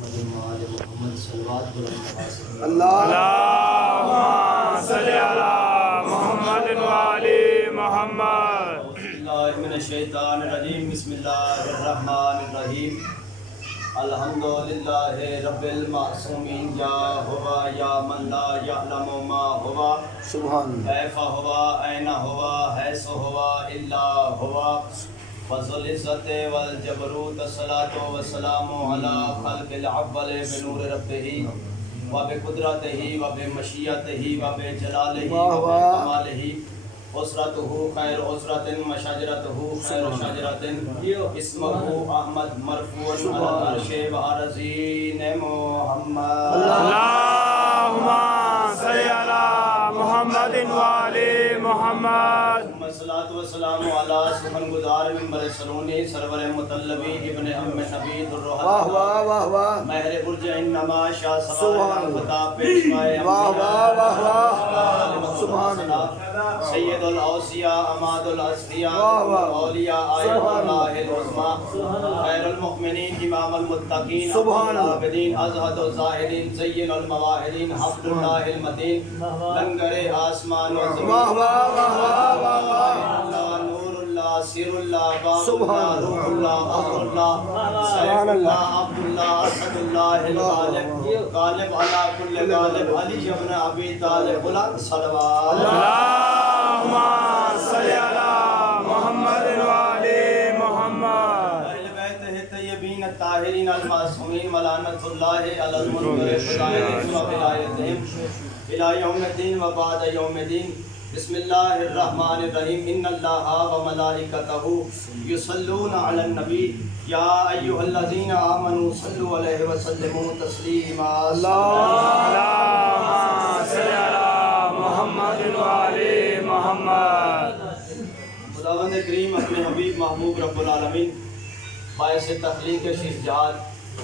محمد صلوات بلند آواز سے اللہم صلی علی محمد و آل محمد. اعوذ باللہ من الشیطان الرجیم. بسم اللہ الرحمن الرحیم. الحمدللہ رب المعصومین. یا ہوا یا من لا یعلم ما ہوا سبحان کیف ہوا این ہوا حیث ہوا الا ہوا فضل العزت والجبروت الصلاۃ والسلام علی خلق الاول بنور ربہ وبقدرتہ وبمشیتہ وبجلالہ وبکمالہ. اسرتہ خیر اسرۃ وشجرتہ خیر شجرۃ اسمہ احمد مرفوع علی العرش وارضین محمد. اللہم صلی علی محمد و آل محمد. الصلاۃ والسلام علی سخن گزار منبر سرونی سرور مطلبی ابن ام نبی واہ واہ واہ واہ مہر برج انما شاہ سبحان فتح پیشوائے واہ واہ واہ واہ سبحان اللہ سید الاوصیاء اماد الاصفیاء واہ واہ اولیاء آیت اللہ العظمیٰ خیر المؤمنین امام المتقین سبحان اللہ العابدین ازہد الزاہدین زین المواہدین حفظ اللہ المتین لنگر آسمان و زمین واہ واہ واہ واہ واہ اللہ نور اللہ سر اللہ باب سبحان اللہ روح اللہ امر اللہ سیف اللہ عبد اللہ اسد اللہ الغالب غالب علی کل غالب علی ابن ابی طالب بلند صلوات. اللہم صلی علی محمد و آل محمد. اہل بیت طیبین الطاہرین المعصومین ولعنت اللہ علی المنکرین وولایتہم الی یوم الدین و بعد یوم الدین. بسم اللہ الرحمن الرحیم. ان اللہ وملائکتہ یصلون علی النبی یا ایھا الذین آمنوا صلوا علیہ وسلموا تسلیما. اللہم صلی علی محمد و آل محمد. خداوند کریم اپنے حبیب محبوب رب العالمین باعث تخلیق شیخ جہاد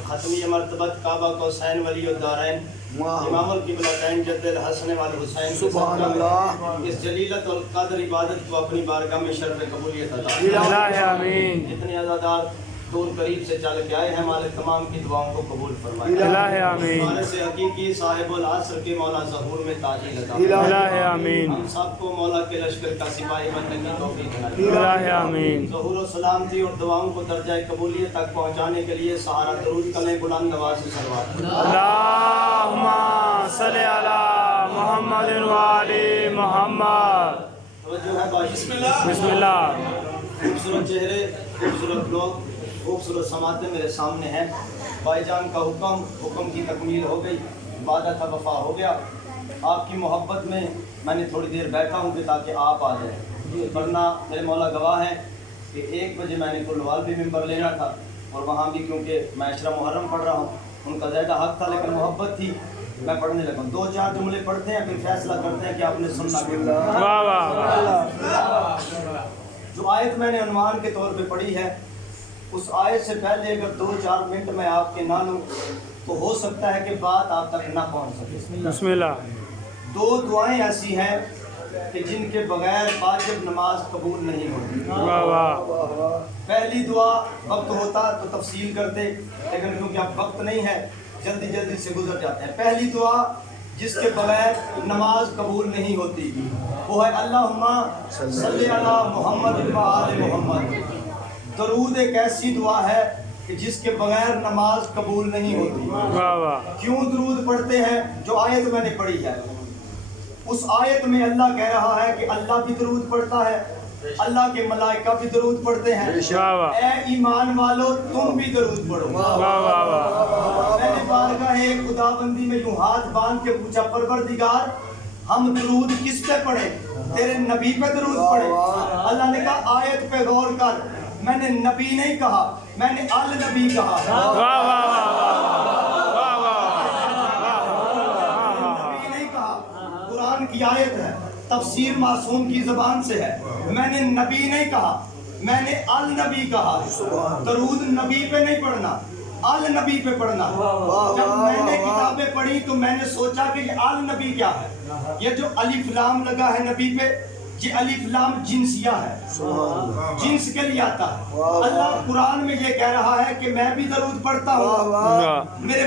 ختمی مرتبت کعبہ قوسین ولی الدارین امام القبلتین جد الحسن والحسین سبحان اللہ اس جلیلت القدر عبادت کو اپنی بارگاہ میں شرف قبولیت عطا. الہ آمین. جتنے عزادار دور قریب سے چل کے آئے ہیں مالک تمام کی دعاؤں کو قبول فرمائے. الہ آمین. ہمارے سے حقیقی صاحب العصر کے مولا ظہور میں تاجیل عطا. الہ آمین. ہم سب کو مولا کے لشکر کا سپاہی بننے کی توفیق عطا. الہ آمین. ظہور و سلامتی اور دعاؤں کو درجہ قبولیت تک پہنچانے کے لیے سہارا درود کریں بلند آواز سے صلوات. اللہم صلی علی محمد و آل محمد. توجہ ہے بھائی. بسم اللہ. خوبصورت چہرے خوبصورت لوگ خوبصورت سماعتیں میرے سامنے ہیں. بھائی جان کا حکم کی تکمیل ہو گئی. وعدہ تھا وفا ہو گیا. آپ کی محبت میں میں نے تھوڑی دیر بیٹھا ہوں کہ تاکہ آپ آ جائیں. ورنہ میرے مولا گواہ ہیں کہ 1 بجے میں نے کلوال بھی ممبر لینا تھا اور وہاں بھی کیونکہ میں عشرہ محرم پڑھ رہا ہوں ان کا زیادہ حق تھا لیکن محبت تھی میں پڑھنے لگا. 2-4 جملے پڑھتے ہیں پھر فیصلہ کرتے ہیں کہ آپ نے سننا کیا. واہ واہ. جو آیت میں نے عنوان کے طور پہ پڑھی ہے اس آیت سے پہلے اگر 2-4 منٹ میں آپ کے نہ لوں تو ہو سکتا ہے کہ بات آپ تک نہ پہنچ سکے. بسم اللہ. 2 دعائیں ایسی ہیں کہ جن کے بغیر واجب نماز قبول نہیں ہوتی. واہ واہ. پہلی دعا وقت ہوتا تو تفصیل کرتے لیکن کیونکہ اب وقت نہیں ہے جلدی جلدی سے گزر جاتے ہیں. پہلی دعا جس کے بغیر نماز قبول نہیں ہوتی وہ ہے اللہم صلی علی محمد و آل محمد. درود ایک ایسی دعا ہے کہ جس کے بغیر نماز قبول نہیں ہوتی. واہ واہ. کیوں درود پڑھتے ہیں؟ جو آیت میں نے پڑھی ہے اس آیت میں اللہ کہہ رہا ہے کہ اللہ بھی درود پڑھتا ہے اللہ کے ملائکہ بھی درود پڑھتے ہیں. واہ واہ. اے ایمان والو تم بھی درود پڑھو. واہ واہ واہ. میں نے بارگاہ خدا بندی میں یوں ہاتھ باندھ کے پوچھا پروردگار ہم درود کس پہ پڑھیں؟ تیرے نبی پہ درود پڑھیں. اللہ نے کہا آیت پہ غور کر. میں نے نبی نہیں کہا میں نے النبی کہا. واہ واہ واہ. نبی نہیں کہا. قرآن کی آیت ہے تفسیر معصوم کی زبان سے ہے. میں نے نبی نہیں کہا میں نے النبی کہا. درود نبی پہ نہیں پڑھنا النبی پہ پڑھنا. جب میں نے کتابیں پڑھی تو میں نے سوچا کہ یہ النبی کیا ہے. یہ جو الف لام لگا ہے نبی پہ یہ الف لام جنسیہ ہے جنس کے لیے آتا ہے. اللہ قرآن میں یہ کہہ رہا ہے کہ میں بھی درود پڑھتا ہوں. میرے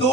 2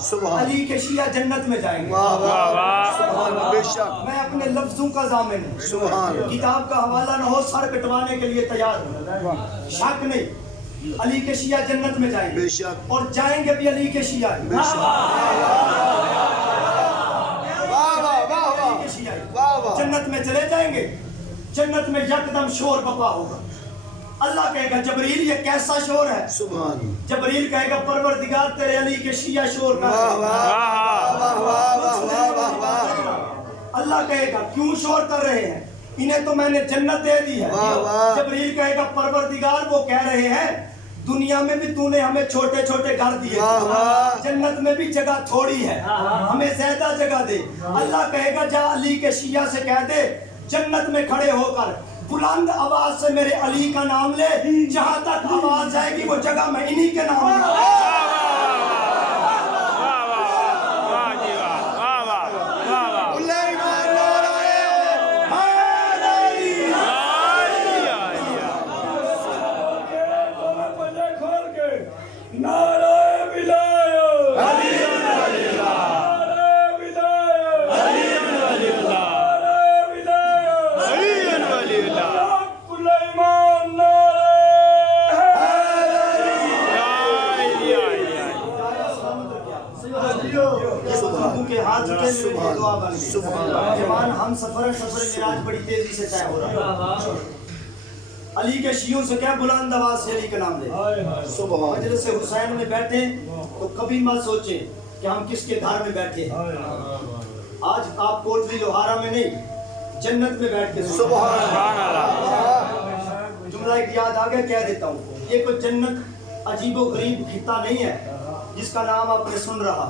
سبحان علی کے شیعہ جنت میں جائیں گے. واہ واہ واہ واہ سبحان اللہ بے شک میں اپنے لفظوں کا ضامن ہوں. سبحان اللہ کتاب کا حوالہ نہ ہو سر کٹوانے کے لیے تیار ہوں. شک نہیں علی کے شیعہ جنت میں جائیں گے بے شک اور جائیں گے بھی علی کے شیعہ ہی. بے شک واہ واہ واہ علی کے شیعہ ہی. واہ واہ جنت میں چلے جائیں گے. جنت میں یکدم شور بپا ہوگا. اللہ کہے گا جبریل یہ کیسا شور ہے؟ سبحان اللہ جبریل کہے گا پروردگار تیرے علی کے شیعہ شور کر واہ رہے ہیں. واہ واہ واہ واہ واہ واہ اللہ کہے گا کیوں شور کر رہے ہیں؟ انہیں تو میں نے جنت دے دی ہے. واہ واہ جبریل کہے گا پروردگار وہ کہہ رہے ہیں دنیا میں بھی تو نے ہمیں چھوٹے چھوٹے گھر دیے, واہ واہ جنت میں بھی جگہ تھوڑی ہے, ہمیں زیادہ جگہ دے. اللہ کہے گا جا علی کے شیعہ سے کہہ دے جنت میں کھڑے ہو کر بلند آواز سے میرے علی کا نام لے, جہاں تک آواز جائے گی وہ جگہ میں انہی کے نام لے. جوان ہم سفر معراج بڑی تیزی سے طے ہو رہا ہے. علی کے شیعوں سے کیا بلند آواز سے علی کا نام لے. مجلس حسین میں بیٹھے تو کبھی مت سوچیں کہ ہم کس کے گھر میں بیٹھے ہیں. آج آپ کوٹلی لوہارا میں نہیں جنت میں بیٹھ کے سبحان اللہ جملہ ایک یاد آ گیا کہہ دیتا ہوں. یہ کوئی جنت عجیب و غریب خطہ نہیں ہے جس کا نام آپ نے سن رہا.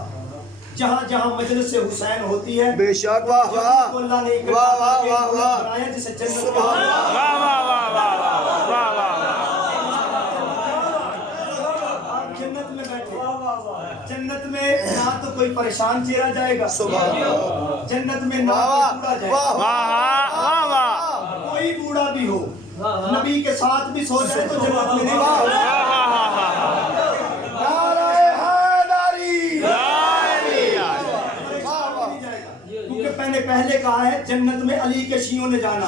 جہاں جہاں مجلس حسین ہوتی ہے بے شک واہ واہ اللہ نے واہ واہ واہ واہ بنایا جسے جنت سبحان اللہ واہ واہ واہ واہ واہ واہ. آپ جنت میں بیٹھے. جنت میں نہ تو کوئی پریشان چہرہ جائے گا, سبحان اللہ جنت میں نہ کوئی بوڑھا جائے گا. واہ واہ کوئی بوڑھا بھی ہو نبی کے ساتھ بھی سو جائے تو جنت میں نہیں میں نے پہلے کہا ہے جنت میں علی کے شیعوں نے جانا,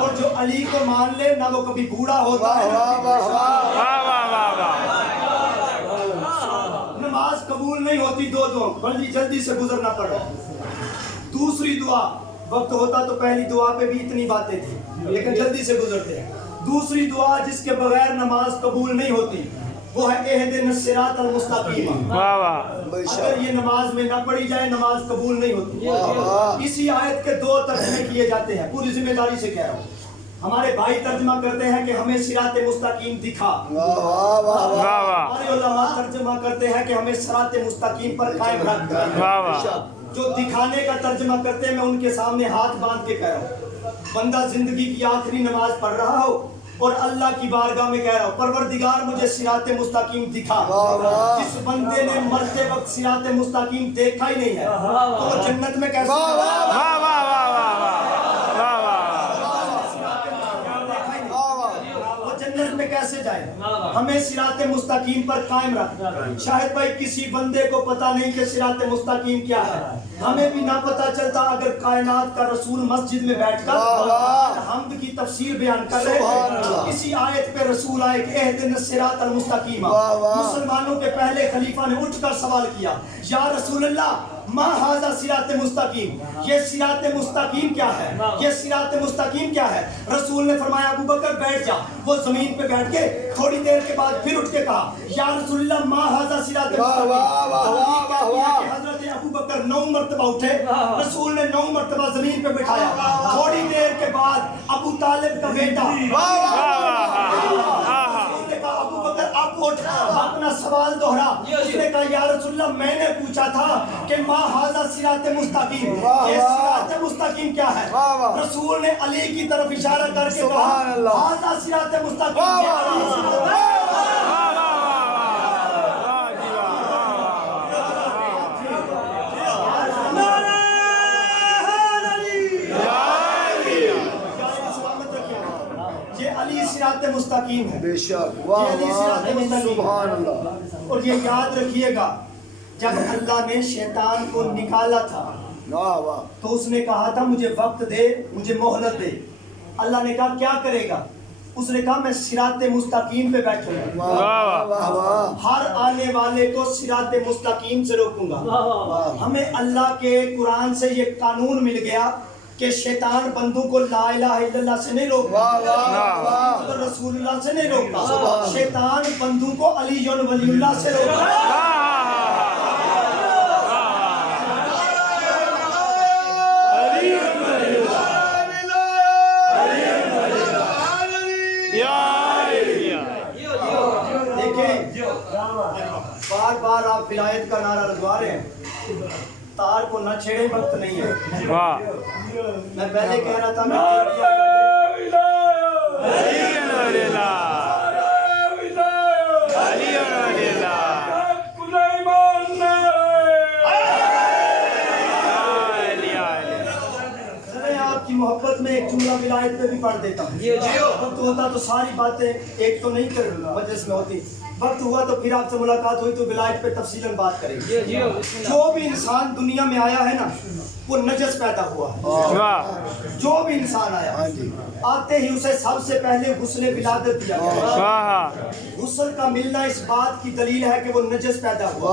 اور جو علی کو مان لے نہ وہ کبھی بوڑھا ہوتا ہے. نماز قبول نہیں ہوتی دو دعا, بلکہ جلدی سے گزرنا پڑا. دوسری دعا وقت ہوتا تو پہلی دعا پہ بھی اتنی باتیں تھی لیکن جلدی سے گزرتے ہیں. دوسری دعا جس کے بغیر نماز قبول نہیں ہوتی وہ ہے اہدنا الصراط المستقیم. اگر یہ نماز میں نہ پڑھی جائے نماز قبول نہیں ہوتی. اسی آیت کے دو ترجمے کیے جاتے ہیں, پوری ذمہ داری سے کہہ رہا ہوں. ہمارے بھائی ترجمہ کرتے ہیں کہ ہمیں صراط مستقیم دکھا. ہمارے علماء ترجمہ کرتے ہیں کہ ہمیں صراط مستقیم پر قائم رکھ. جو دکھانے کا ترجمہ کرتے ہیں میں ان کے سامنے ہاتھ باندھ کے کہہ رہا ہوں, بندہ زندگی کی آخری نماز پڑھ رہا ہو اور اللہ کی بارگاہ میں کہہ رہا ہوں پروردگار مجھے صراط مستقیم دکھا. جس بندے نے مرتے وقت صراط مستقیم دیکھا ہی نہیں ہے تو وہ جنت میں کیسے میں کیسے جائے؟ ہمیں صراط مستقیم پر قائم رکھ. شاہد بھائی کسی بندے کو پتا نہیں کہ صراط مستقیم کیا ہے, ہمیں بھی نہ پتا چلتا اگر کائنات کا رسول مسجد میں بیٹھ کر حمد کی تفسیر بیان کر رہے ہیں. اسی آیت پہ رسول آئے کہ اہدنا الصراط المستقیم. مسلمانوں کے پہلے خلیفہ نے اٹھ کر سوال کیا یا رسول اللہ ما ھذا صراط مستقیم, یہ صراط مستقیم کیا ہے, یہ صراط مستقیم کیا ہے؟ رسول نے فرمایا ابو بکر بیٹھ جا. وہ زمین پہ بیٹھ کے تھوڑی دیر کے بعد پھر اٹھ کے کہا یا رسول اللہ ما ھذا صراط مستقیم. حضرت ابو بکر 9 مرتبہ اٹھے, رسول نے 9 مرتبہ زمین پہ بٹھایا. تھوڑی دیر کے بعد ابو طالب کا بیٹا ابو بکر اب اٹھ اپنا سوال دوہرا. اس نے کہا یا رسول اللہ میں نے پوچھا تھا کہ ما ھذا صراط مستقیم, یہ صراط مستقیم کیا ہے؟ رسول نے علی کی طرف اشارہ کر کے کہا ھذا صراط مستقیم. صراط مستقیم ہے. بے شک واہ واہ سبحان اللہ. اور یہ یاد رکھیے گا جب اللہ نے شیطان کو نکالا تھا واہ واہ تو اس نے کہا تھا مجھے وقت دے، مجھے مہلت دے۔ اللہ نے کہا کیا کرے گا؟ اس نے کہا میں صراط مستقیم پہ بیٹھوں گا، واہ واہ واہ ہر آنے والے کو صراط مستقیم سے روکوں گا۔ ہمیں اللہ کے قرآن سے یہ قانون مل گیا کہ شیطان بندوں کو لا الہ الا اللہ سے نہیں روکتا، واہ واہ واہ محمد رسول اللہ سے نہیں روکتا، شیطان بندوں کو علی ولی اللہ سے روکتا۔ دیکھیں بار بار آپ ولایت کا نعرہ لگوا رہے ہیں، تار کو نہ چھیڑے، وقت نہیں ہے۔ واہ میں پہلے کہہ رہا تھا آپ کی محبت میں ایک جملہ ولایت پہ بھی پڑھ دیتا ہوں۔ وقت ہوتا تو ساری باتیں ایک تو نہیں کر مجلس میں ہوتی، وقت ہوا تو پھر آپ سے ملاقات ہوئی تو ولایت پہ تفصیلاً بات کریں گے۔ جو بھی انسان دنیا میں آیا ہے نا وہ نجس پیدا ہوا ہے۔ واہ جو بھی انسان آیا آتے ہی اسے سب سے پہلے غسل ولادت دیا گیا۔ واہ غسل کا ملنا اس بات کی دلیل ہے کہ وہ نجس پیدا ہوا،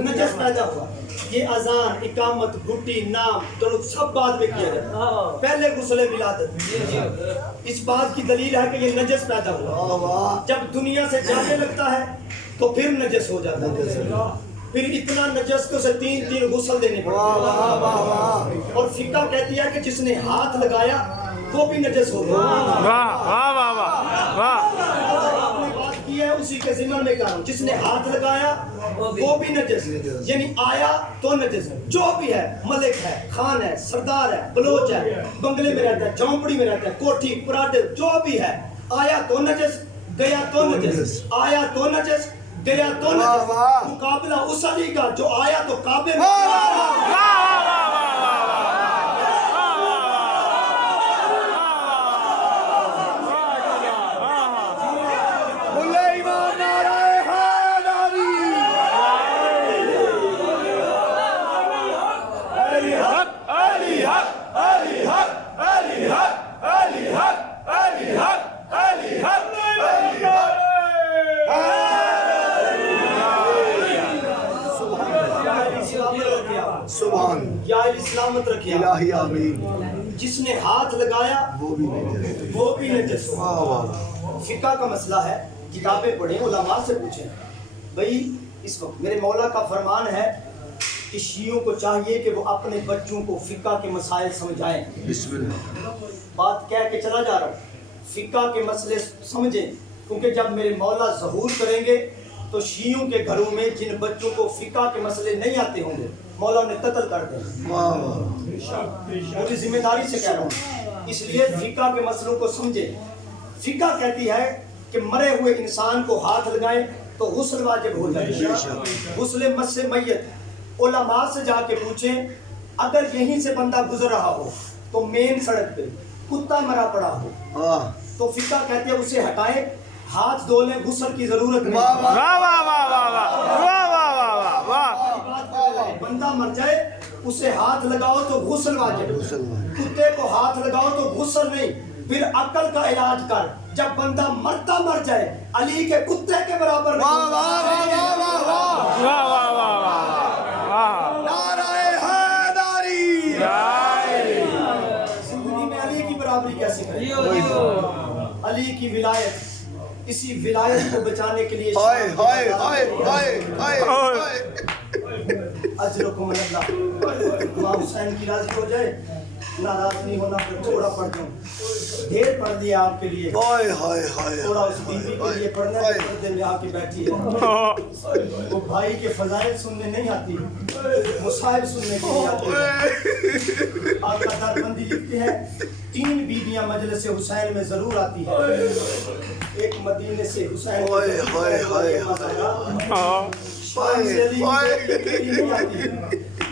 نجس پیدا ہوا۔ یہ اذان، اقامت، گھٹی، نام، درود سب بعد میں کیا جاتا ہے، پہلے غسل ولادت۔ اس بات کی دلیل ہے کہ یہ نجس پیدا ہوا، جب دنیا سے جانے لگتا ہے تو پھر نجس ہو جاتا ہے، پھر اتنا نجس کہ اسے 3 غسل دینے پڑتے ہیں۔ اور فقہ کہتی ہے کہ جس نے ہاتھ لگایا وہ بھی نجس ہو گیا۔ واہ واہ واہ واہ واہ آپ نے بات کی ہے اسی کے ضمن میں کہا ہوں، جس نے ہاتھ لگایا وہ بھی نجس، یعنی آیا تو نجس، جو بھی ہے، ملک ہے، خان ہے، سردار ہے، بلوچ ہے، بنگلے میں رہتا ہے، جھونپڑی میں رہتا ہے، کوٹھی پراٹے، جو بھی ہے، آیا تو نجس، گیا تو نجس، آیا تو نجس، گیا تو نجس۔ مقابلہ اس علی کا جو آیا تو کعبے میں سبحان یا اسلامت رکھے۔ الہی آمین۔ جس نے ہاتھ لگایا وہ بھی نجس۔ وہ بھی نجس ہوا۔ واہ واہ فقہ کا مسئلہ ہے، کتابیں پڑھیں، علماء سے پوچھیں۔ بھئی اس وقت میرے مولا کا فرمان ہے کہ شیعوں کو چاہیے کہ وہ اپنے بچوں کو فقہ کے مسائل سمجھائیں۔ بسم اللہ۔ بات کہہ کے چلا جا رہا ہوں، فقہ کے مسئلے سمجھیں، کیونکہ جب میرے مولا ظہور کریں گے تو شیعوں کے گھروں میں جن بچوں کو فقہ کے مسئلے نہیں آتے ہوں گے مولا انہیں قتل کر دیں۔ واہ واہ مجھے ذمہ داری سے کہہ رہا ہوں، اس لیے فقہ کے مسئلوں کو سمجھیں۔ فقہ کہتی ہے کہ مرے ہوئے انسان کو ہاتھ لگائیں تو غسل واجب ہو جائے، غسل مس میت۔ علماء سے جا کے پوچھیں، اگر یہیں سے بندہ گزر رہا ہو تو مین سڑک پہ کتا مرا پڑا ہو تو فقہ کہتے ہیں اسے ہٹائیں، ہاتھ دھو لیں، غسل کی ضرورت نہیں۔ واہ واہ واہ واہ واہ واہ واہ واہ بندہ مر جائے اسے ہاتھ لگاؤ تو غسل واجب، کتے کو ہاتھ لگاؤ تو غسل نہیں۔ پھر عقل کا علاج کر، جب بندہ مرتا مر جائے علی کے کتے کے برابر نہیں۔ واہ واہ واہ واہ واہ واہ واہ واہ واہ نعرہ حیدری۔ زندگی میں علی کی برابری کیسے کریں؟ علی کی ولایت، اسی ولایت کو بچانے کے لیے ہائے ہائے ہائے ہائے ہائے ہائے۔ اجرکم اللہ۔ امام حسین کی راضی ہو جائے، ناراض نہیں ہونا، پھر تھوڑا پڑھ دوں، ڈھیر پڑھ دیا آپ کے لیے، ہائے ہائے ہائے تھوڑا اس بیوی کے لیے پڑھنا ہے، پردے میں آ کے بیٹھی ہے، وہ بھائی کے فضائل سننے نہیں آتی، مصائب سننے کے لیے آتی ہے۔ آقا داربندی لکھتے ہیں 3 بیویاں مجلس حسین میں ضرور آتی ہے، ایک مدینے سے حسین ہائے ہائے ہائے شام سے علی کی بیٹی نہیں آتی،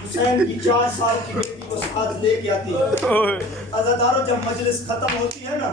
حسین کی 4 سال کی بیٹی کو ساتھ لے کے آتی ہے۔ عزادارو جب مجلس ختم ہوتی ہے نا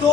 2